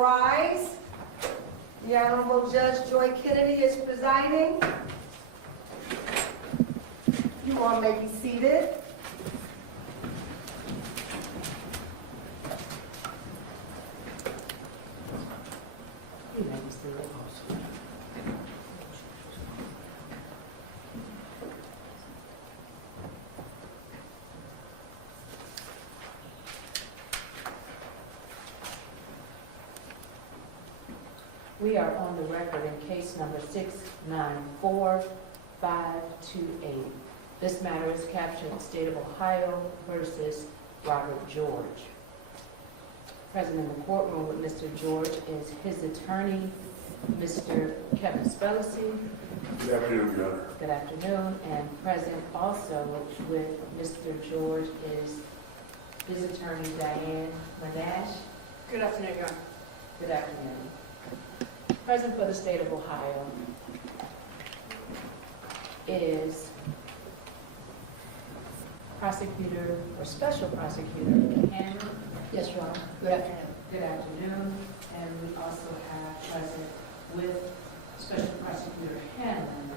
all rise. The Honorable Judge Joy Kennedy is presiding. You all may be seated. We are on the record in case number 694528. This matter is captioned State of Ohio versus Robert George. Present in the courtroom with Mr. George is his attorney, Mr. Kevin Spellacy. Good afternoon, Your Honor. Good afternoon. And present also with Mr. George is his attorney, Diane Monash. Good afternoon, Your Honor. Good afternoon. Present for the State of Ohio is Prosecutor or Special Prosecutor Hanlon. Yes, Your Honor. Good afternoon. Good afternoon. And we also have present with Special Prosecutor Hanlon,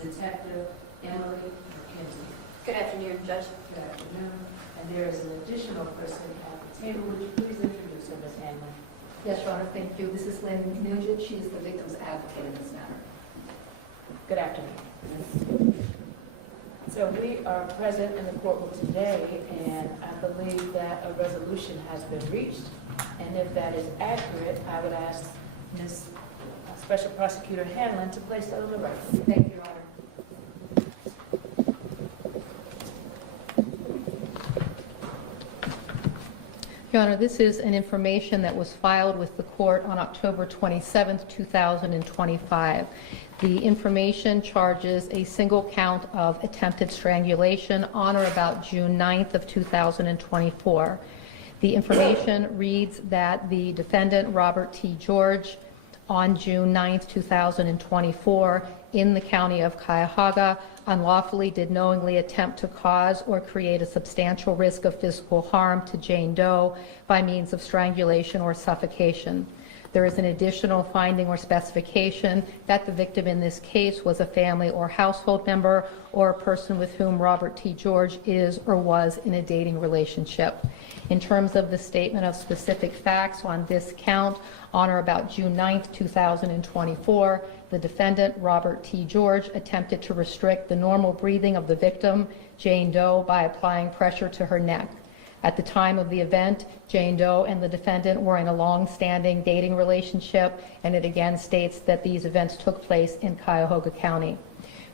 Detective Emily McKenzie. Good afternoon, Judge. Good afternoon. And there is an additional person at the table. Would you please introduce her, Ms. Hanlon? Yes, Your Honor, thank you. This is Lynn Nugent. She is the victim's advocate in this matter. Good afternoon. So we are present in the courtroom today, and I believe that a resolution has been reached. And if that is accurate, I would ask Ms. Special Prosecutor Hanlon to place that on the record. Thank you, Your Honor. Your Honor, this is an information that was filed with the court on October 27th, 2025. The information charges a single count of attempted strangulation on or about June 9th of 2024. The information reads that the defendant, Robert T. George, on June 9th, 2024, in the county of Cuyahoga, unlawfully did knowingly attempt to cause or create a substantial risk of physical harm to Jane Doe by means of strangulation or suffocation. There is an additional finding or specification that the victim in this case was a family or household member or a person with whom Robert T. George is or was in a dating relationship. In terms of the statement of specific facts on this count, on or about June 9th, 2024, the defendant, Robert T. George, attempted to restrict the normal breathing of the victim, Jane Doe, by applying pressure to her neck. At the time of the event, Jane Doe and the defendant were in a long-standing dating relationship, and it again states that these events took place in Cuyahoga County.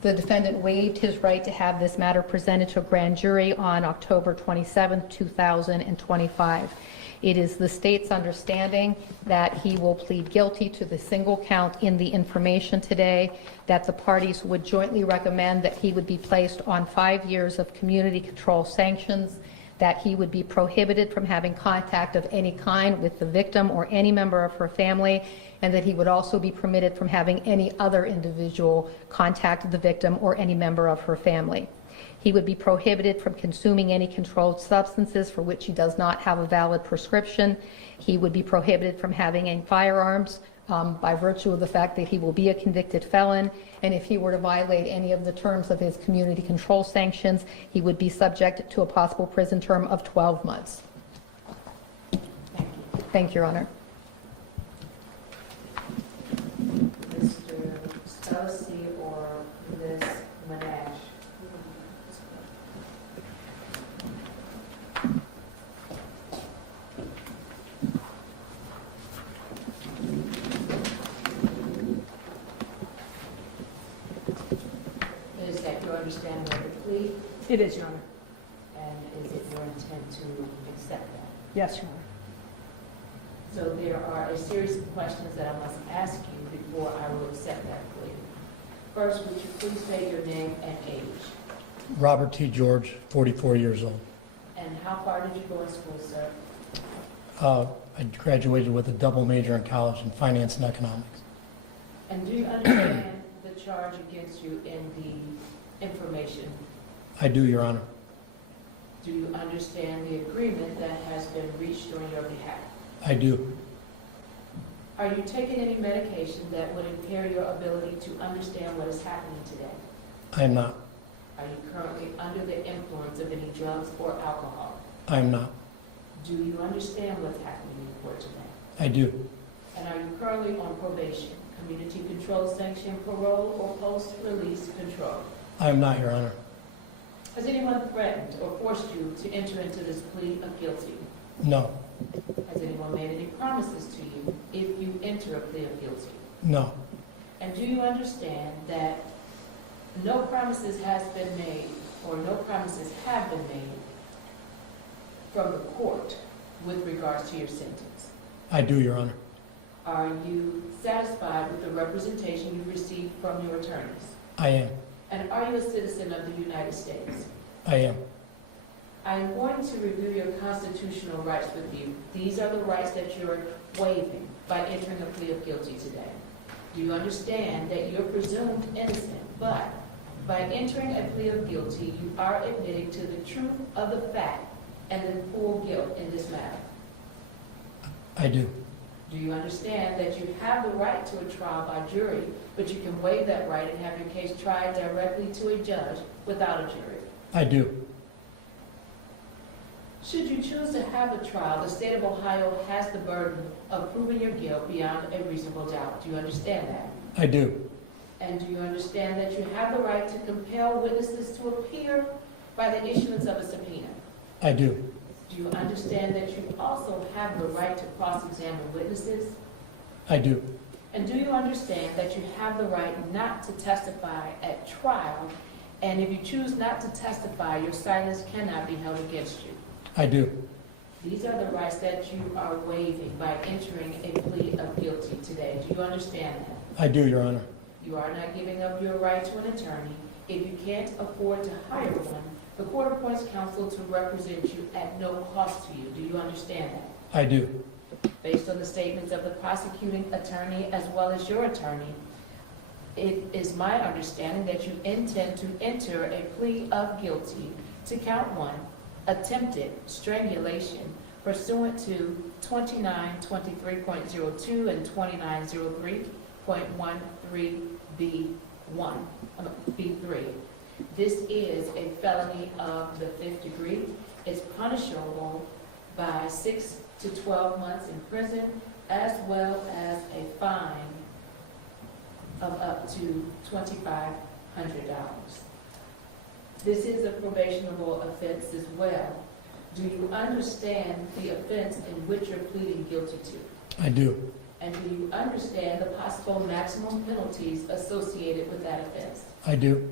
The defendant waived his right to have this matter presented to a grand jury on October 27, 2025. It is the state's understanding that he will plead guilty to the single count in the information today, that the parties would jointly recommend that he would be placed on 5 years of community control sanctions, that he would be prohibited from having contact of any kind with the victim or any member of her family, and that he would also be permitted from having any other individual contact the victim or any member of her family. He would be prohibited from consuming any controlled substances for which he does not have a valid prescription. He would be prohibited from having any firearms by virtue of the fact that he will be a convicted felon. And if he were to violate any of the terms of his community control sanctions, he would be subject to a possible prison term of 12 months. Thank you, Your Honor. Mr. Spellacy or Ms. Monash? Is that your understanding of the plea? It is, Your Honor. And is it your intent to accept that? Yes, Your Honor. So there are a series of questions that I must ask you before I will accept that plea. First, would you please state your name and age? Robert T. George, 44 years old. And how far did you go in school, sir? I graduated with a double major in college in finance and economics. And do you understand the charge against you in the information? I do, Your Honor. Do you understand the agreement that has been reached on your behalf? I do. Are you taking any medication that would impair your ability to understand what is happening today? I am not. Are you currently under the influence of any drugs or alcohol? I am not. Do you understand what's happening in court today? I do. And are you currently on probation, community control sanction, parole, or post-release control? I am not, Your Honor. Has anyone threatened or forced you to enter into this plea of guilty? No. Has anyone made any promises to you if you enter a plea of guilty? No. And do you understand that no promises has been made, or no promises have been made from the court with regards to your sentence? I do, Your Honor. Are you satisfied with the representation you received from your attorneys? I am. And are you a citizen of the United States? I am. I am going to review your constitutional rights with you. These are the rights that you're waiving by entering a plea of guilty today. Do you understand that you're presumed innocent, but by entering a plea of guilty, you are admitting to the truth of the fact and the full guilt in this matter? I do. Do you understand that you have the right to a trial by jury, but you can waive that right and have your case tried directly to a judge without a jury? I do. Should you choose to have a trial, the state of Ohio has the burden of proving your guilt beyond a reasonable doubt. Do you understand that? I do. And do you understand that you have the right to compel witnesses to appear by the issuance of a subpoena? I do. Do you understand that you also have the right to cross-examine witnesses? I do. And do you understand that you have the right not to testify at trial, and if you choose not to testify, your silence cannot be held against you? I do. These are the rights that you are waiving by entering a plea of guilty today. Do you understand that? I do, Your Honor. You are not giving up your right to an attorney. If you can't afford to hire one, the court appoints counsel to represent you at no cost to you. Do you understand that? I do. Based on the statements of the prosecuting attorney as well as your attorney, it is my understanding that you intend to enter a plea of guilty to count 1, attempted strangulation pursuant to 2923.02 and 2903.13B1, B3. This is a felony of the 5th degree. It's punishable by 6 to 12 months in prison, as well as a fine of up to $2,500. This is a probationable offense as well. Do you understand the offense in which you're pleading guilty to? I do. And do you understand the possible maximum penalties associated with that offense? I do.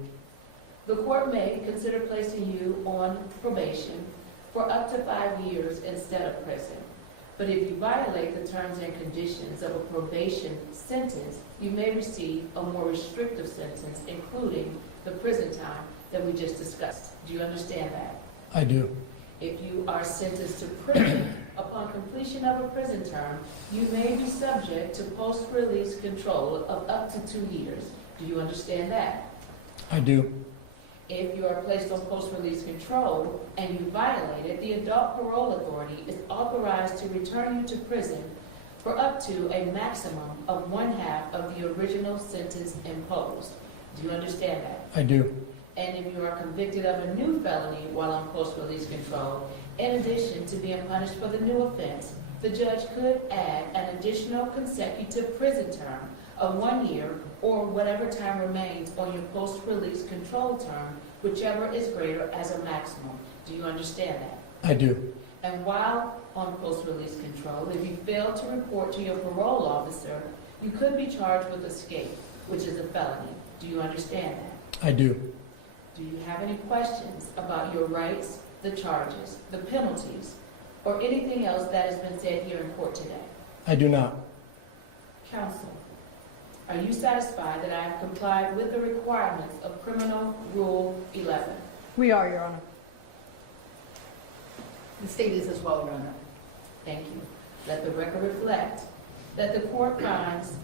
The court may consider placing you on probation for up to 5 years instead of prison. But if you violate the terms and conditions of a probation sentence, you may receive a more restrictive sentence, including the prison time that we just discussed. Do you understand that? I do. If you are sentenced to prison upon completion of a prison term, you may be subject to post-release control of up to 2 years. Do you understand that? I do. If you are placed on post-release control and you violate it, the adult parole authority is authorized to return you to prison for up to a maximum of 1/2 of the original sentence imposed. Do you understand that? I do. And if you are convicted of a new felony while on post-release control, in addition to being punished for the new offense, the judge could add an additional consecutive prison term of 1 year or whatever time remains on your post-release control term, whichever is greater as a maximum. Do you understand that? I do. And while on post-release control, if you fail to report to your parole officer, you could be charged with escape, which is a felony. Do you understand that? I do. Do you have any questions about your rights, the charges, the penalties, or anything else that has been said here in court today? I do not. Counsel, are you satisfied that I have complied with the requirements of Criminal Rule 11? We are, Your Honor. The state is as well, Your Honor. Thank you. Let the record reflect that the court finds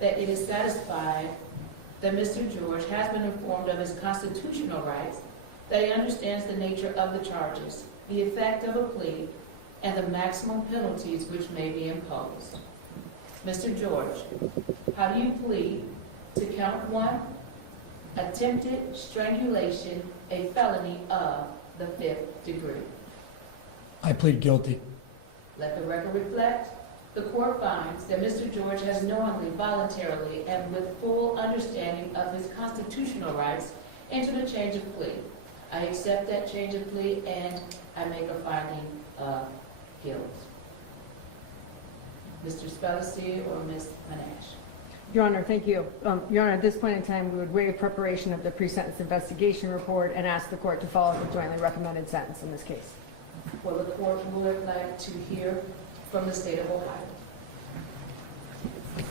that it is satisfied that Mr. George has been informed of his constitutional rights, that he understands the nature of the charges, the effect of a plea, and the maximum penalties which may be imposed. Mr. George, how do you plead to count 1, attempted strangulation, a felony of the 5th degree? I plead guilty. Let the record reflect, the court finds that Mr. George has knowingly, voluntarily, and with full understanding of his constitutional rights entered a change of plea. I accept that change of plea and I make a finding of guilt. Mr. Spellacy or Ms. Manash? Your Honor, thank you. Your Honor, at this point in time, we would waive preparation of the pre-sentence investigation report and ask the court to follow the jointly recommended sentence in this case. Well, the court would like to hear from the state of Ohio.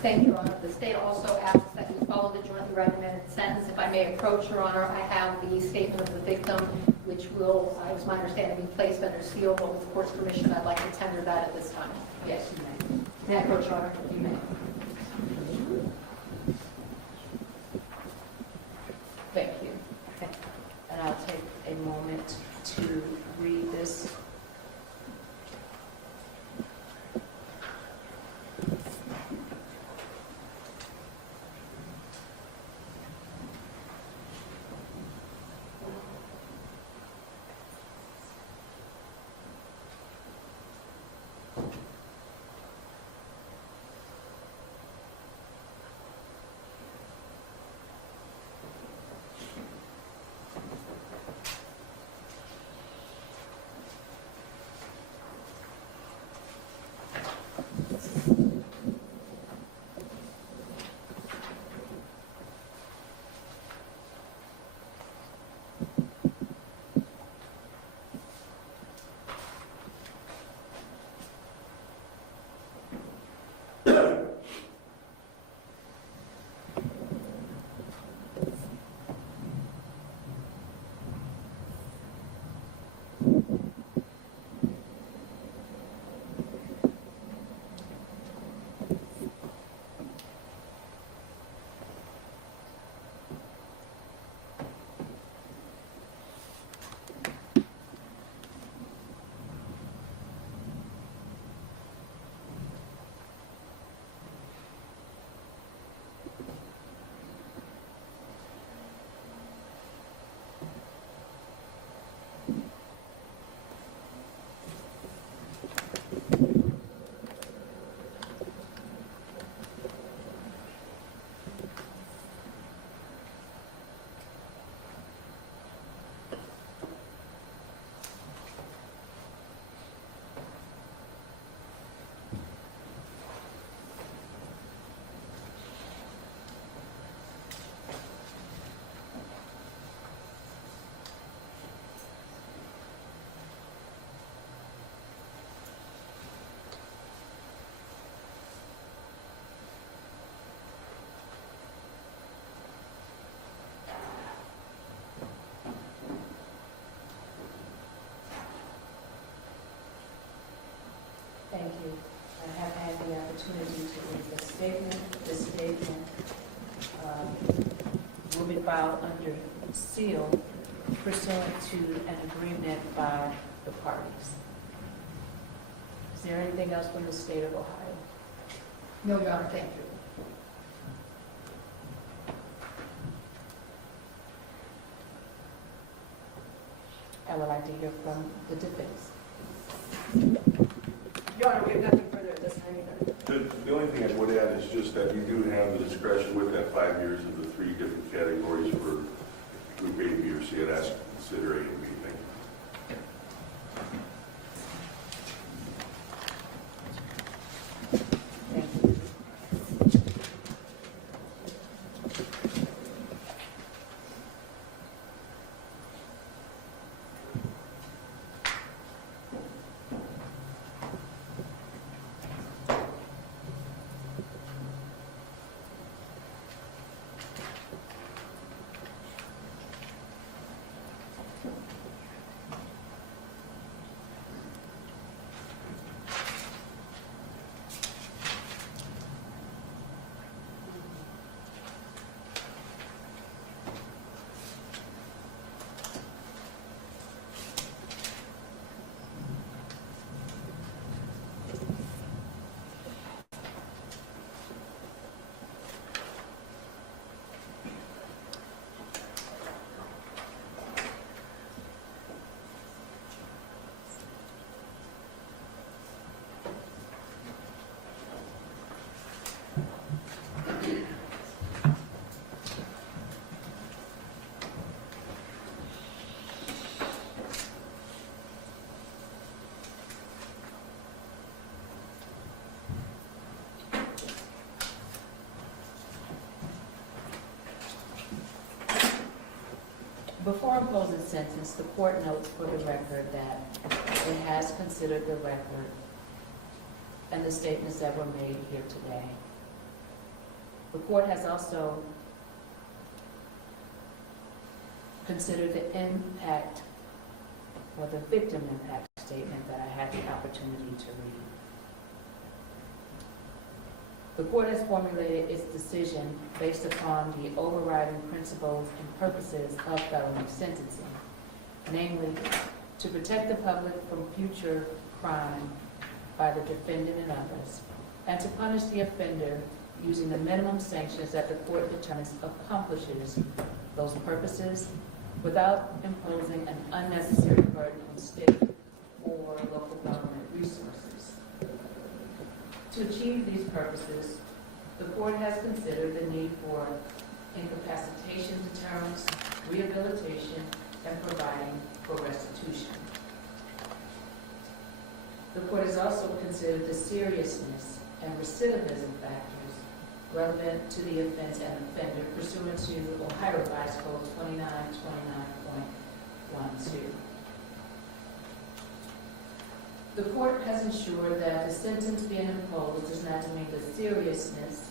Thank you, Your Honor. The state also asks that we follow the jointly recommended sentence. If I may approach, Your Honor, I have the statement of the victim, which will, it was my understanding, be placed under seal, but with the court's permission, I'd like to tender that at this time. Yes, you may. May I approach, Your Honor? You may. Thank you. And I'll take a moment to read this. Thank you. I have had the opportunity to read the statement. This statement will be filed under seal pursuant to an agreement by the parties. Is there anything else from the state of Ohio? No, Your Honor, thank you. I would like to hear from the defense. Your Honor, we have nothing further at this time either. The only thing I would add is just that you do have the discretion with that 5 years of the 3 different categories for group A, B, or C. I'd ask you to consider A and B. Thank you. Thank you. Before imposing sentence, the court notes for the record that it has considered the record and the statements that were made here today. The court has also considered the impact or the victim impact statement that I had the opportunity to read. The court has formulated its decision based upon the overriding principles and purposes of felony sentencing, namely, to protect the public from future crime by the defendant and others, and to punish the offender using the minimum sanctions that the court determines accomplishes those purposes without imposing an unnecessary burden on state or local government resources. To achieve these purposes, the court has considered the need for incapacitation deterrence, rehabilitation, and providing for restitution. The court has also considered the seriousness and recidivism factors relevant to the offense and offender pursuant to Ohio Revised Code 2929.12. The court has ensured that the sentence being imposed does not demean the seriousness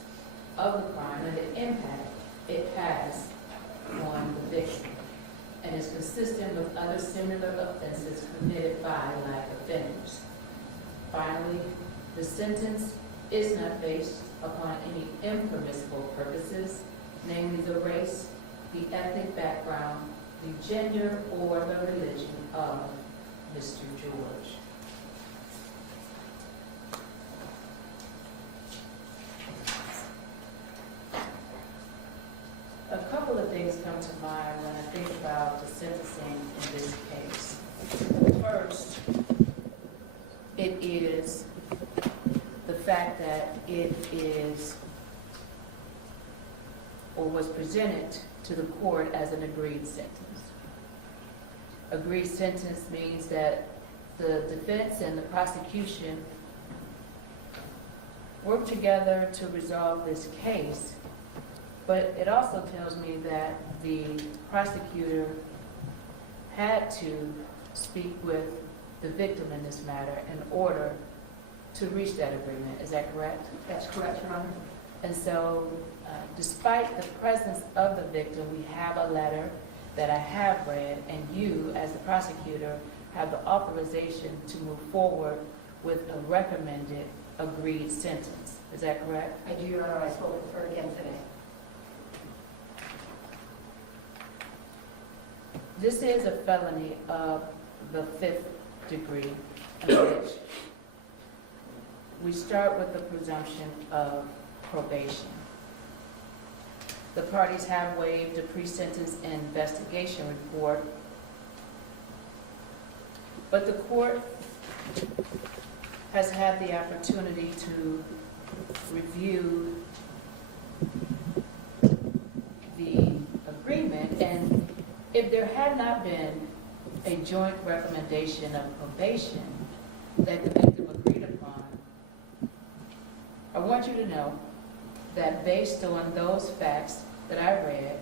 of the crime and the impact it has on the victim, and is consistent with other similar offenses committed by like offenders. Finally, the sentence is not based upon any impermissible purposes, namely the race, the ethnic background, the gender, or the religion of Mr. George. A couple of things come to mind when I think about the sentencing in this case. First, it is the fact that it is or was presented to the court as an agreed sentence. Agreed sentence means that the defense and the prosecution work together to resolve this case. But it also tells me that the prosecutor had to speak with the victim in this matter in order to reach that agreement. Is that correct? That's correct, Your Honor. And so, despite the presence of the victim, we have a letter that I have read, and you, as the prosecutor, have the authorization to move forward with a recommended agreed sentence. Is that correct? I do, Your Honor. I spoke with her again today. This is a felony of the 5th degree, in which we start with the presumption of probation. The parties have waived a pre-sentence investigation report, but the court has had the opportunity to review the agreement, and if there had not been a joint recommendation of probation that the victim agreed upon, I want you to know that based on those facts that I read,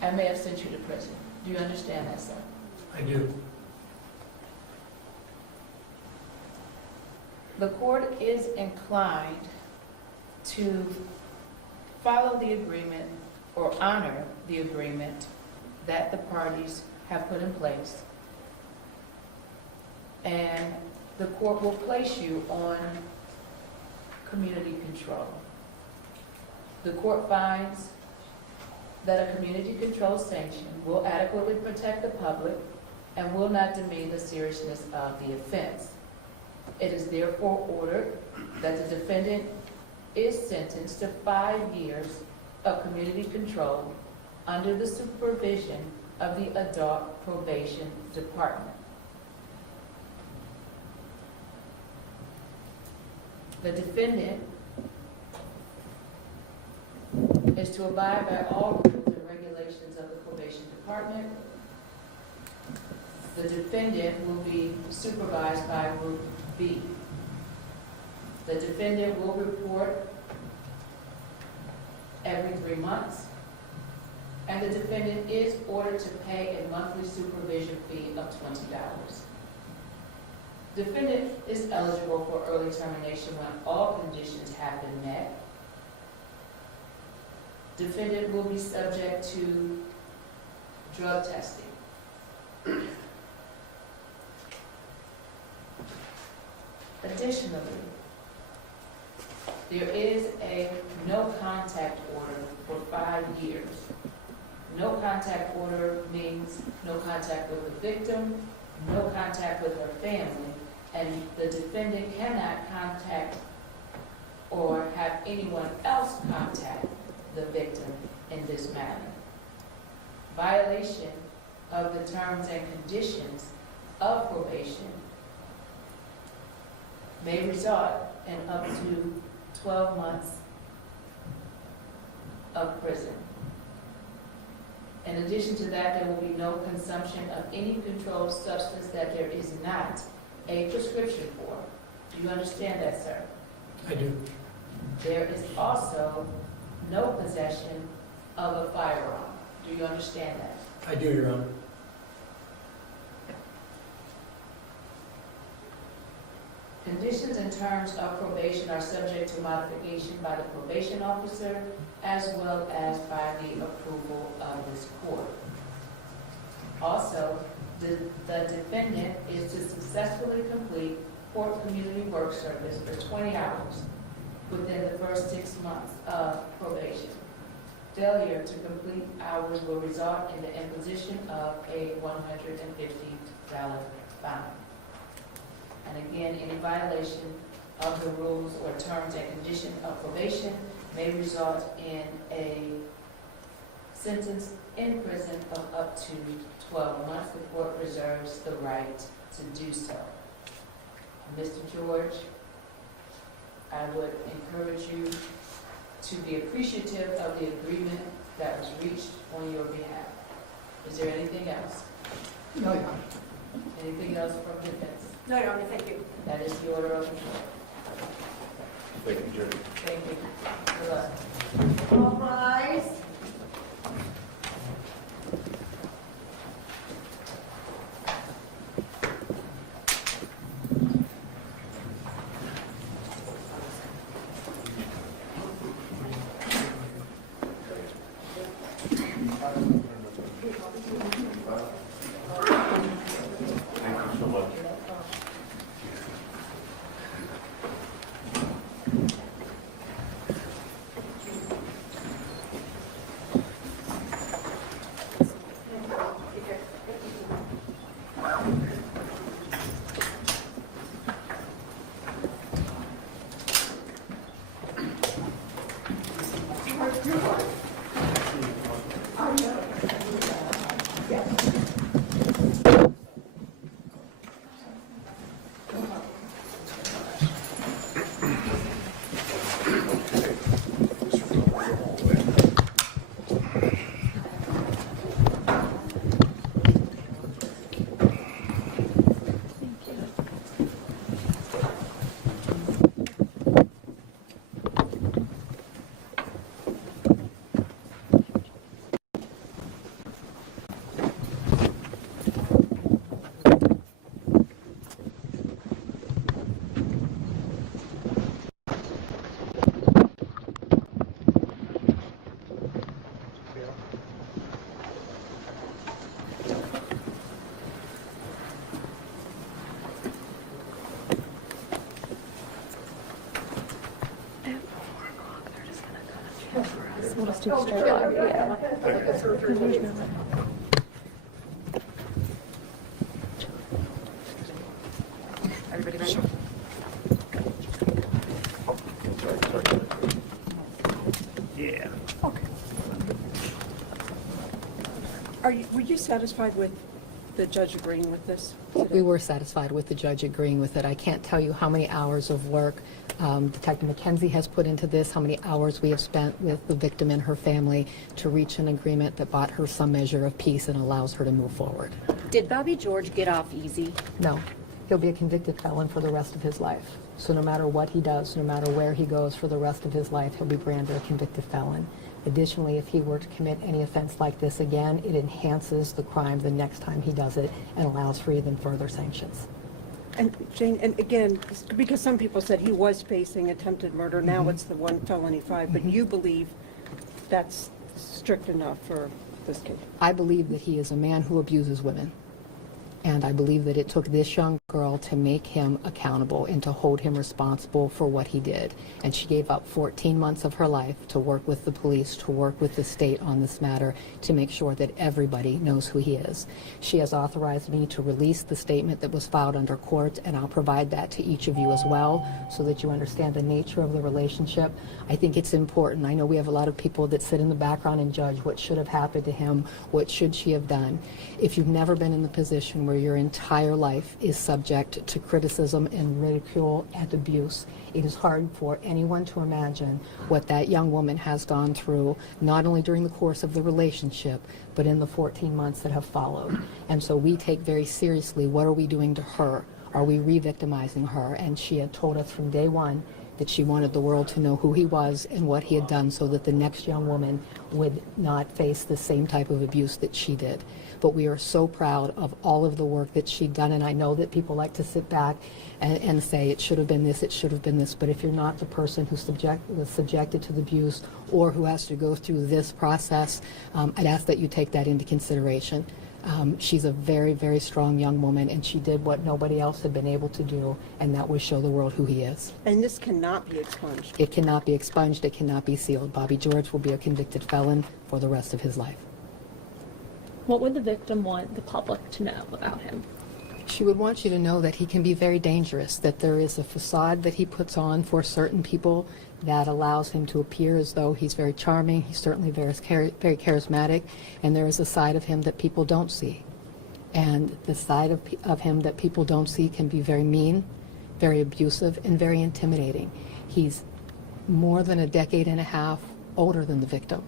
I may have sent you to prison. Do you understand that, sir? I do. The court is inclined to follow the agreement or honor the agreement that the parties have put in place. And the court will place you on community control. The court finds that a community control sanction will adequately protect the public and will not demean the seriousness of the offense. It is therefore ordered that the defendant is sentenced to 5 years of community control under the supervision of the Adult Probation Department. The defendant is to abide by all rules and regulations of the probation department. The defendant will be supervised by Group B. The defendant will report every 3 months. and the defendant is ordered to pay a monthly supervision fee of $20. Defendant is eligible for early termination when all conditions have been met. Defendant will be subject to drug testing. Additionally, there is a no contact order for 5 years. No contact order means no contact with the victim, no contact with her family, and the defendant cannot contact or have anyone else contact the victim in this manner. Violation of the terms and conditions of probation may result in up to 12 months of prison. In addition to that, there will be no consumption of any controlled substance that there is not a prescription for. Do you understand that, sir? I do. There is also no possession of a firearm. Do you understand that? I do, Your Honor. Conditions and terms of probation are subject to modification by the probation officer as well as by the approval of this court. Also, the defendant is to successfully complete court community work service for 20 hours within the first 6 months of probation. Failure to complete hours will result in the imposition of a $150 fine. And again, any violation of the rules or terms and conditions of probation may result in a sentence in prison of up to 12 months. The court reserves the right to do so. Mr. George, I would encourage you to be appreciative of the agreement that was reached on your behalf. Is there anything else? No, Your Honor. Anything else from defense? No, Your Honor, thank you. That is the order of the court. Thank you, Judge. Thank you. Good luck. All rise. Thank you so much. We'll just do straight line, yeah. Everybody ready? Yeah. Were you satisfied with the judge agreeing with this today? We were satisfied with the judge agreeing with it. I can't tell you how many hours of work Detective McKenzie has put into this, how many hours we have spent with the victim and her family to reach an agreement that brought her some measure of peace and allows her to move forward. Did Bobby George get off easy? No, he'll be a convicted felon for the rest of his life. So no matter what he does, no matter where he goes for the rest of his life, he'll be branded a convicted felon. Additionally, if he were to commit any offense like this again, it enhances the crime the next time he does it and allows for even further sanctions. And Jane, and again, because some people said he was facing attempted murder, now Mm-hmm. it's the one felony 5, but you believe that's strict enough for this case? I believe that he is a man who abuses women. And I believe that it took this young girl to make him accountable and to hold him responsible for what he did. And she gave up 14 months of her life to work with the police, to work with the state on this matter, to make sure that everybody knows who he is. She has authorized me to release the statement that was filed under court, and I'll provide that to each of you as well so that you understand the nature of the relationship. I think it's important. I know we have a lot of people that sit in the background and judge what should have happened to him, what should she have done. If you've never been in the position where your entire life is subject to criticism and ridicule and abuse, it is hard for anyone to imagine what that young woman has gone through, not only during the course of the relationship, but in the 14 months that have followed. And so we take very seriously, what are we doing to her? Are we re-victimizing her? And she had told us from day one that she wanted the world to know who he was and what he had done so that the next young woman would not face the same type of abuse that she did. But we are so proud of all of the work that she'd done, and I know that people like to sit back and say it should have been this, it should have been this, but if you're not the person who was subjected to the abuse or who has to go through this process, I'd ask that you take that into consideration. She's a very, very strong young woman, and she did what nobody else had been able to do, and that was show the world who he is. And this cannot be expunged? It cannot be expunged. It cannot be sealed. Bobby George will be a convicted felon for the rest of his life. What would the victim want the public to know about him? She would want you to know that he can be very dangerous, that there is a facade that he puts on for certain people that allows him to appear as though he's very charming. He's certainly very charismatic, and there is a side of him that people don't see. And the side of him that people don't see can be very mean, very abusive, and very intimidating. He's more than a decade and a half older than the victim.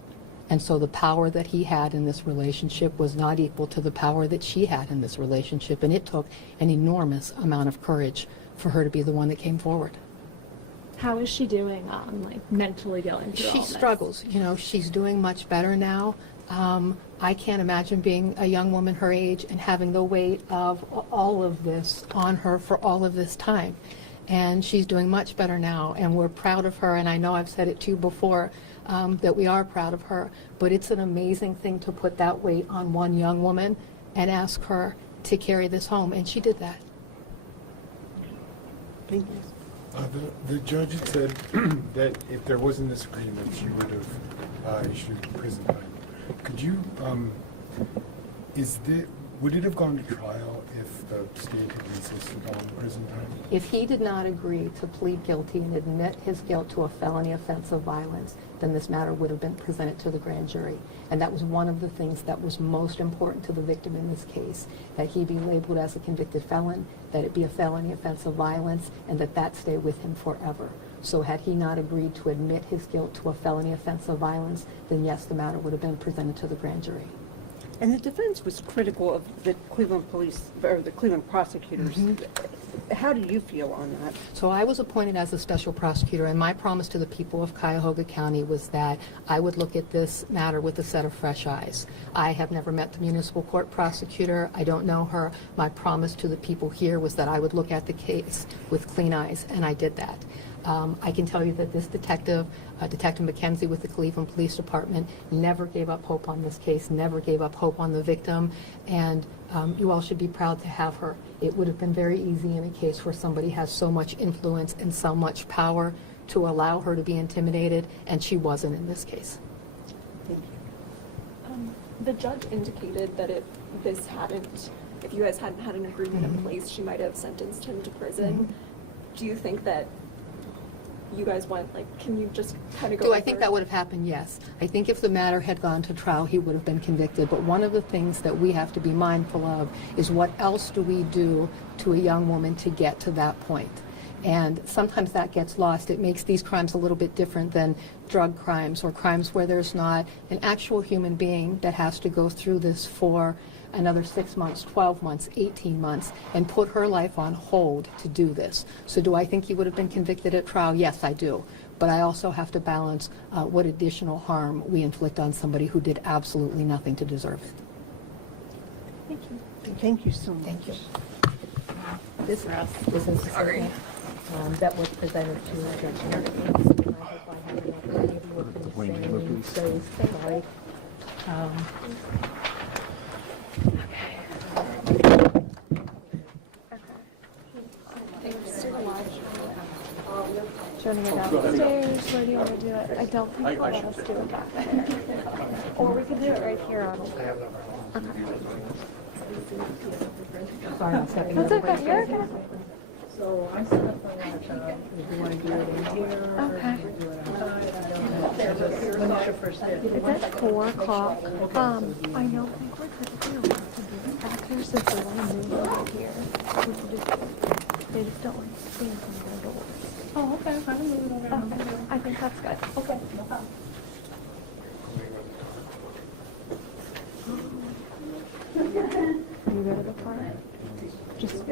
And so the power that he had in this relationship was not equal to the power that she had in this relationship. And it took an enormous amount of courage for her to be the one that came forward. How is she doing, like mentally going through all She this? struggles. You know, she's doing much better now. I can't imagine being a young woman her age and having the weight of all of this on her for all of this time. And she's doing much better now, and we're proud of her. And I know I've said it to you before, that we are proud of her. But it's an amazing thing to put that weight on one young woman and ask her to carry this home, and she did that. Thank you. The judge had said that if there wasn't this agreement, she would have issued prison time. Could you, would it have gone to trial if the state had insisted on prison time? If he did not agree to plead guilty and admit his guilt to a felony offense of violence, then this matter would have been presented to the grand jury. And that was one of the things that was most important to the victim in this case, that he be labeled as a convicted felon, that it be a felony offense of violence, and that stay with him forever. So had he not agreed to admit his guilt to a felony offense of violence, then yes, the matter would have been presented to the grand jury. And the defense was critical of the Cleveland police, or the Cleveland prosecutors. How do you feel on that? So I was appointed as a special prosecutor, and my promise to the people of Cuyahoga County was that I would look at this matter with a set of fresh eyes. I have never met the municipal court prosecutor. I don't know her. My promise to the people here was that I would look at the case with clean eyes, and I did that. I can tell you that this detective, Detective McKenzie with the Cleveland Police Department, never gave up hope on this case, never gave up hope on the victim, and you all should be proud to have her. It would have been very easy in a case where somebody has so much influence and so much power to allow her to be intimidated, and she wasn't in this case. Thank you. The judge indicated that if you guys hadn't had an agreement in place, she might have sentenced him to prison. Do you think that you guys went, can you just kind of go Do over? I think that would have happened? Yes. I think if the matter had gone to trial, he would have been convicted. But one of the things that we have to be mindful of is what else do we do to a young woman to get to that point? And sometimes that gets lost. It makes these crimes a little bit different than drug crimes or crimes where there's not an actual human being that has to go through this for another 6 months, 12 months, 18 months, and put her life on hold to do this. So do I think he would have been convicted at trial? Yes, I do. but I also have to balance what additional harm we inflict on somebody who did absolutely nothing to deserve it. Thank you. Thank you so much. Thank you. This is sorry. That was presented to Judge Kennedy. I hope I have enough paperwork in the same space. Sorry. Do you want to go downstairs? Where do you want to do it? I don't think they'll let us do it back there. Or we could do it right here on. Sorry, I'm stepping That's over. okay, you're okay. So I'm set up for that. If you want to do it in here. Okay. Do it outside. When is your first day? It's at 4 o'clock. I don't think we're typically allowed to do it back there since they want to move over here. We can just, they just don't like to see in front of their doors. Oh, okay, I can move it over. Okay, I think that's good. Okay, no problem. You go to the front? Just.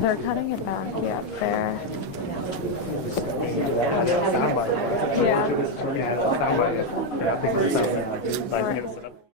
They're cutting it back, yeah, there. Yeah. Yeah, I think we're